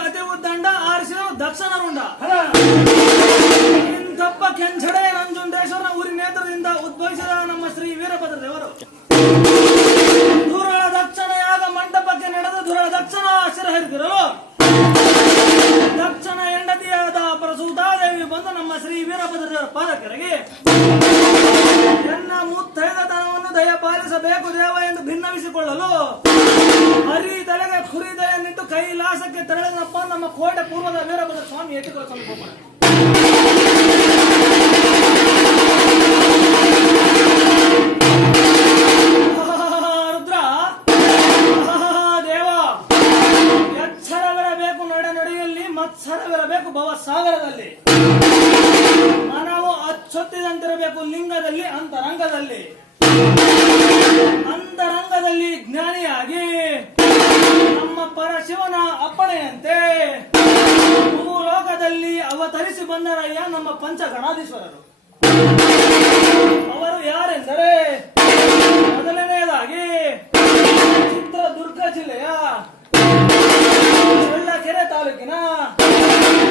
ಅತಿ ಉದ್ದಂಡ ಆರಿಸಿದ ದಕ್ಷಿಣ ರುಂಡ ಇಂತಪ್ಪ ಕೆಂಚಡೆ ವೀರಭದ್ರ ನನ್ನ ಮುತ್ತೈದತನವನ್ನು ದಯಪಾಲಿಸಬೇಕು ದೇವ ಎಂದು ಭಿನ್ನವಿಸಿಕೊಳ್ಳಲು ಹರಿ ತಲೆಗೆ ಕುರಿ ದಯನ್ನಿಟ್ಟು ಕೈಲಾಸಕ್ಕೆ ತೆರಳಿದಪ್ಪ ನಮ್ಮ ಕೋಟೆ ಪೂರ್ವದ ವೀರಭದ್ರ ಸ್ವಾಮಿ ಎತ್ತಿಕೊಳ್ಳ ಸಮೀಪ ಪರಶಿವನ ಅಪ್ಪಣೆಯಂತೆ ಭೂಲೋಕದಲ್ಲಿ ಅವತರಿಸಿ ಬಂದರಯ್ಯ ನಮ್ಮ ಪಂಚಗಣಾಧೀಶ್ವರರು ಅವರು ಯಾರೆಂದರೆ ಮೊದಲನೆಯದಾಗಿ ಚಿತ್ರದುರ್ಗ ಜಿಲ್ಲೆಯ ಚಳ್ಳಕೆರೆ ತಾಲೂಕಿನ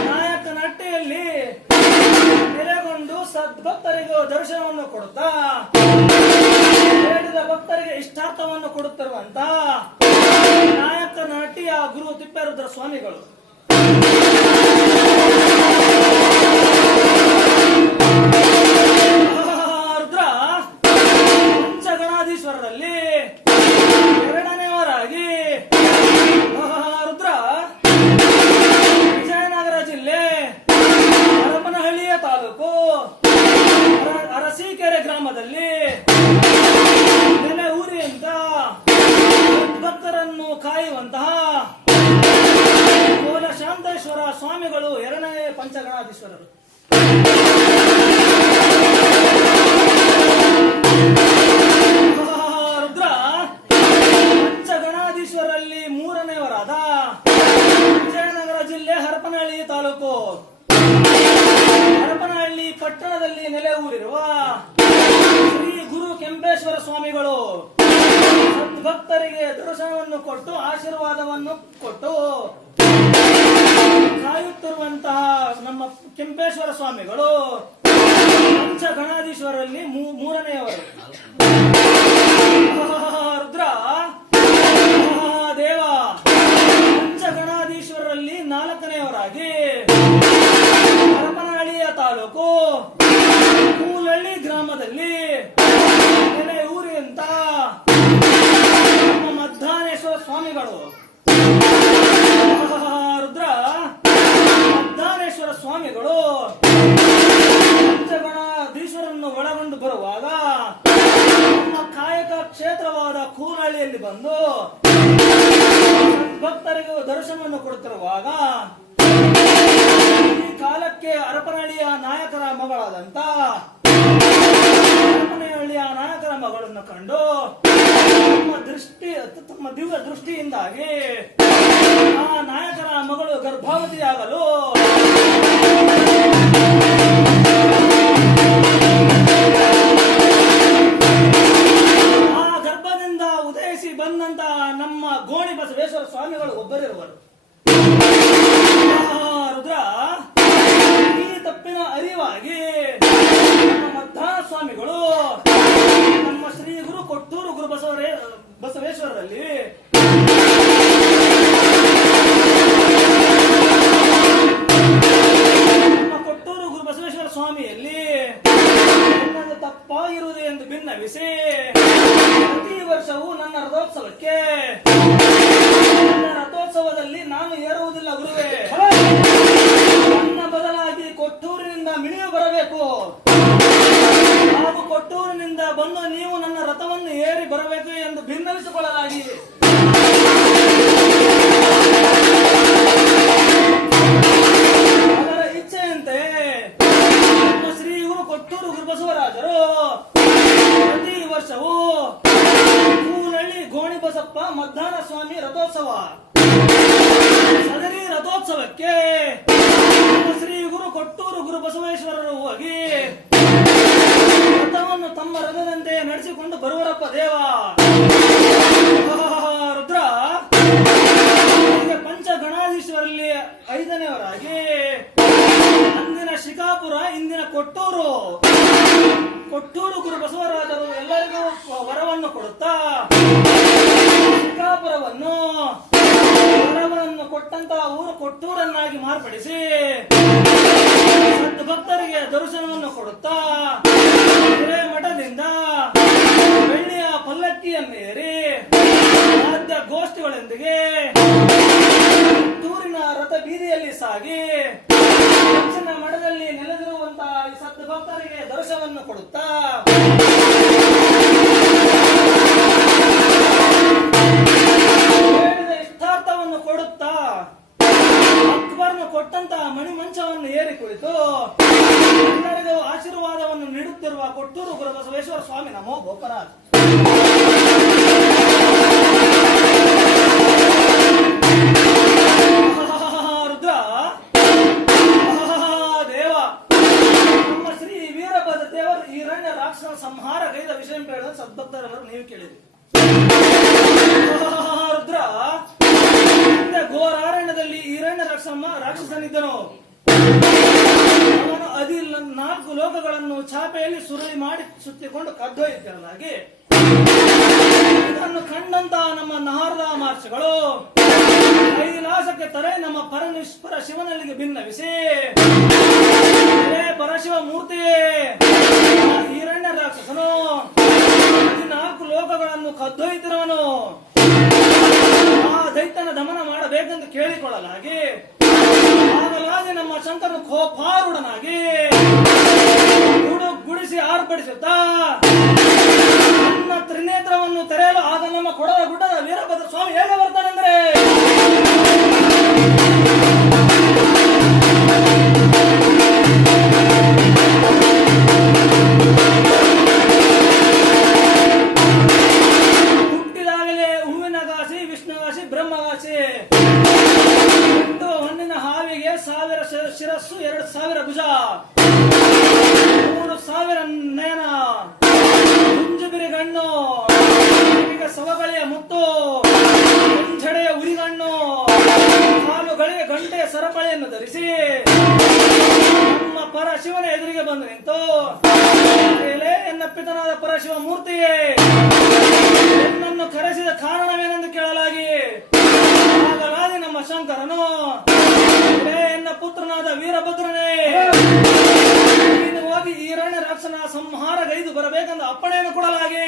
ನಾಯಕನಹಟ್ಟಿಯಲ್ಲಿ ನೆಲೆಗೊಂಡು ಸದ್ಭಕ್ತರಿಗೂ ದರ್ಶನವನ್ನು ಕೊಡುತ್ತಾ ಭಕ್ತರಿಗೆ ಇಷ್ಟಾರ್ಥವನ್ನು ಕೊಡುತ್ತಿರುವಂತ ನಾಯಕನಹಟ್ಟಿಯ ಗುರು ತಿಪ್ಪೇರುದ್ರ ಸ್ವಾಮಿಗಳು. ರುದ್ರ ಪಂಚಗಣಾಧೀಶ್ವರರಲ್ಲಿ ಎರಡನೆಯವರಾಗಿ ರುದ್ರ ವಿಜಯನಗರ ಜಿಲ್ಲೆ ಹರಪನಹಳ್ಳಿಯ ತಾಲೂಕು ಅರ- ಅರಸೀಕೆರೆ ಗ್ರಾಮದಲ್ಲಿ ಪಂಚಗಣಾಧೀಶ್ವರರು ರುದ್ರ ಪಂಚಗಣಾಧೀಶ್ವರಲ್ಲಿ ಮೂರನೆಯವರಾದ ವಿಜಯನಗರ ಜಿಲ್ಲೆ ಹರಪನಹಳ್ಳಿ ತಾಲೂಕು. ಹರಪನಹಳ್ಳಿ ಪಟ್ಟಣದಲ್ಲಿ ನೆಲೆ ಊರಿರುವ ಶ್ರೀ ಗುರು ಕೆಂಪೇಶ್ವರ ಸ್ವಾಮಿಗಳು ಭಕ್ತರಿಗೆ ದರ್ಶನವನ್ನು ಕೊಟ್ಟು, ಆಶೀರ್ವಾದವನ್ನು ಕೊಟ್ಟು ಕೆಂಪೇಶ್ವರ ಸ್ವಾಮಿಗಳು ಪಂಚಗಣಾಧೀಶ್ವರಲ್ಲಿ ಮೂರನೆಯವರು. ರುದ್ರ ದೇವ ಪಂಚಗಣಾಧೀಶ್ವರರಲ್ಲಿ ನಾಲ್ಕನೆಯವರಾಗಿ ಹರಪನಹಳ್ಳಿಯ ತಾಲೂಕು ಕೂಲಹಳ್ಳಿ ಗ್ರಾಮದಲ್ಲಿ ಊರಿಂದ ನಮ್ಮ ಮಧ್ಯಾಹ್ನೇಶ್ವರ ಸ್ವಾಮಿಗಳು. ಸ್ವಾಮಿಗಳು. ಪಂಚಗಣಾಧೀಶ್ವರನ್ನು ಒಳಗೊಂಡು ಬರುವಾಗ ನಮ್ಮ ಕಾಯಕ ಕ್ಷೇತ್ರವಾದ ಕೂನಹಳ್ಳಿಯಲ್ಲಿ ಬಂದು ಭಕ್ತರಿಗೂ ದರ್ಶನವನ್ನು ಕೊಡುತ್ತಿರುವಾಗ ಈ ಕಾಲಕ್ಕೆ ಅರಪನಹಳ್ಳಿಯ ನಾಯಕರ ಮಗಳಾದಂತ ಅರಪನಹಳ್ಳಿಯ ನಾಯಕರ ಮಗಳನ್ನು ಕಂಡು ತಮ್ಮ ದೃಷ್ಟಿ, ತಮ್ಮ ದಿವ್ಯ ದೃಷ್ಟಿಯಿಂದಾಗಿ ಆ ನಾಯಕರ ಮಗಳು ಗರ್ಭಾವತಿಯಾಗಲು ಆ ಗರ್ಭದಿಂದ ಉದಯಿಸಿ ಬಂದಂತ ನಮ್ಮ ಗೋಣಿ ಬಸವೇಶ್ವರ ಸ್ವಾಮಿಗಳು ಒಬ್ಬರಿರುವರು. ನನ್ನದು ತಪ್ಪಾಗಿರುವುದು ಎಂದು ಭಿನ್ನವಿಸಿ ಪ್ರತಿ ವರ್ಷವೂ ನನ್ನ ರಥೋತ್ಸವಕ್ಕೆ. ನನ್ನ ರಥೋತ್ಸವದಲ್ಲಿ ನಾನು ಏರುವುದಿಲ್ಲ ಗುರುವೇ. ನನ್ನ ಬದಲಾಗಿ ಕೊಟ್ಟೂರಿನಿಂದ ಮಿಣಿಯು ಬರಬೇಕು. ಹಾಗೂ ಕೊಟ್ಟೂರಿನಿಂದ ಬಂದು ನೀವು ನನ್ನ ರಥವನ್ನು ಏರಿ ಬರಬೇಕು ಎಂದು ಭಿನ್ನವಿಸಿಕೊಳ್ಳಲಾಗಿ ಸದರಿ ರಥೋತ್ಸವಕ್ಕೆ ಶ್ರೀ ಗುರು ಕೊಟ್ಟೂರು ಗುರು ಬಸವೇಶ್ವರರು ಹೋಗಿ ರಥವನ್ನು ತಮ್ಮ ರಥದಂತೆ ನಡೆಸಿಕೊಂಡು ಬರುವರಪ್ಪ ದೇವ. ರುದ್ರ. ಪಂಚಗಣಾಧೀಶ್ವರಲ್ಲಿ ಐದನೆಯವರಾಗಿ ಅಂದಿನ ಶಿಕಾಪುರ, ಇಂದಿನ ಕೊಟ್ಟೂರು. ಕೊಟ್ಟೂರು ಗುರು ಬಸವರಾಜರು ಎಲ್ಲರಿಗೂ ವರವನ್ನು ಕೊಡುತ್ತಾ ಶಿಕಾಪುರವನ್ನು ಕೊಟ್ಟಂತ ಊರು ಕೊಟ್ಟೂರನ್ನಾಗಿ ಮಾರ್ಪಡಿಸಿ ಭಕ್ತರಿಗೆ ದರ್ಶನವನ್ನು ಕೊಡುತ್ತಾ ಮಠದಿಂದ ಬೆಳ್ಳಿಯ ಪಲ್ಲಕ್ಕಿಯನ್ನೇರಿ ವಾದ್ಯ ಗೋಷ್ಠಿಗಳೊಂದಿಗೆ ಊರಿನ ರಥ ಬೀದಿಯಲ್ಲಿ ಸಾಗಿ ಮಠದಲ್ಲಿ ನೆಲೆದಿರುವಂತಹ ಈ ಸತ್ತು ಭಕ್ತರಿಗೆ ದರ್ಶನವನ್ನು ಕೊಡುತ್ತಾ ಗುರುಬಸವೇಶ್ವರ ಸ್ವಾಮಿ ನಾಲ್ಕು ಲೋಕಗಳನ್ನು ಚಾಪೆಯಲ್ಲಿ ಸುರುಳಿ ಮಾಡಿ ಸುತ್ತಿಕೊಂಡು ಕದ್ದೊಯ್ದಿರಲಾಗಿ ಇದನ್ನು ಕಂಡಂತ ನಮ್ಮ ನಾರದ ಮಾರ್ಚಗಳು ಕೈಲಾಸಕ್ಕೆ ತರೆ ನಮ್ಮ ಪರಮೇಶ್ವರ ಶಿವನಲ್ಲಿಗೆ ಭಿನ್ನವಿಸಿ. ಪರಶಿವ ಮೂರ್ತಿಯೇ, ಆ ಹಿರಣ್ಯ ರಾಕ್ಷಸನು ನಾಲ್ಕು ಲೋಕಗಳನ್ನು ಕದ್ದೊಯ್ತಿರುವನು ಆ ದೈತ್ಯನ ದಮನ ಮಾಡಬೇಕೆಂದು ಕೇಳಿಕೊಳ್ಳಲಾಗಿ. ಆಗಲಾಗಿ ನಮ್ಮ ಶಂಕರನು ಕೋಪಾರೂಢನಾಗಿ ಗುಡು ಗುಡಿಸಿ ಆರ್ಪಡಿಸುತ್ತಾ ನನ್ನ ತ್ರಿನೇತ್ರವನ್ನು ತೆರೆಯಲು ಆದ ನಮ್ಮ ಕೊಡದ ಗುಡ್ಡದ ವೀರಭದ್ರ ಸಾವಿರ ಶಿರಸ್ಸು ಎರಡು ಸಾವಿರ ಭುಜ. ಮೂರು ಸಾವಿರ ನಯನ. ಮುಂಜುಬಿರಿ ಗಣ್ಣು. ಸವಗಳಿಯ ಮುತ್ತು. ಮುಂಜಡೆಯ ಉರಿಗಣ್ಣು. ಕಾಲುಗಳಿಗೆ ಗಂಟೆಯ ಸರಪಳಿಯನ್ನು ಧರಿಸಿ. ನಮ್ಮ ಪರಶಿವನ ಎದುರಿಗೆ ಬಂದು ನಿಂತು. ಎನ್ನಪ್ಪಿತನಾದ ಪರಶಿವ ಮೂರ್ತಿಯೇ. ನನ್ನನ್ನು ಕರೆಸಿದ ಕಾರಣವೇನೆಂದು ಕೇಳಲಾಗಿ. ಆಗಲಾಗಿ ನಮ್ಮ ಶಂಕರನು. "ಹೇ ಎನ್ನ ಪುತ್ರನಾದ ವೀರಭದ್ರನೇ. ನೀನು ಹೋಗಿ ಈ ಸಂಹಾರ ಗೈದು ಬರಬೇಕೆಂದು ಅಪ್ಪಣೆಯನ್ನು ಕೊಡಲಾಗಿ.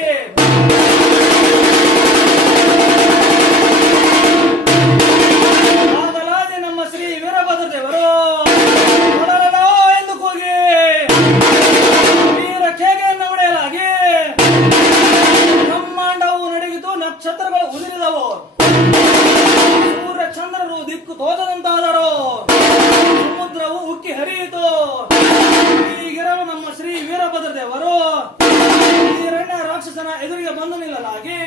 ರಾಕ್ಷಸನ ಎದುರಿಗೆ ಬಂದನಿಲ್ಲ ನಿಲ್ಲಲಾಗಿ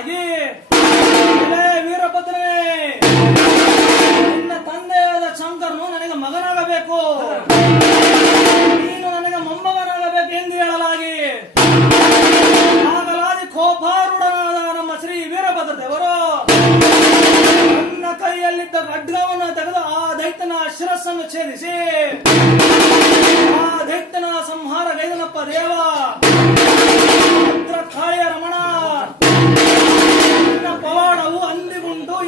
"ಎಲೇ ವೀರಭದ್ರನೇ ನಿನ್ನ ತಂದೆಯಾದ ಶಂಕರನು ನನಗೆ ಮಗನಾಗಬೇಕು. ನೀನು ನನಗೆ ಮೊಮ್ಮಗನಾಗಬೇಕು ಎಂದು ಹೇಳಲಾಗಿ. ಆಗಲಾಗಿ ಕೋಪಾರೂಢನಾದ ನಮ್ಮ ಶ್ರೀ ವೀರಭದ್ರ ದೇವರು ನನ್ನ ಕೈಯಲ್ಲಿದ್ದ ಖಡ್ಗವನ್ನು ತೆಗೆದು ಆ ದೈತ್ಯನ ಶಿರಸ್ಸನ್ನು ಛೇದಿಸಿ, ಆ ದೈತ್ಯನ ಸಂಹಾರ ಗೈದನಪ್ಪ ದೇವ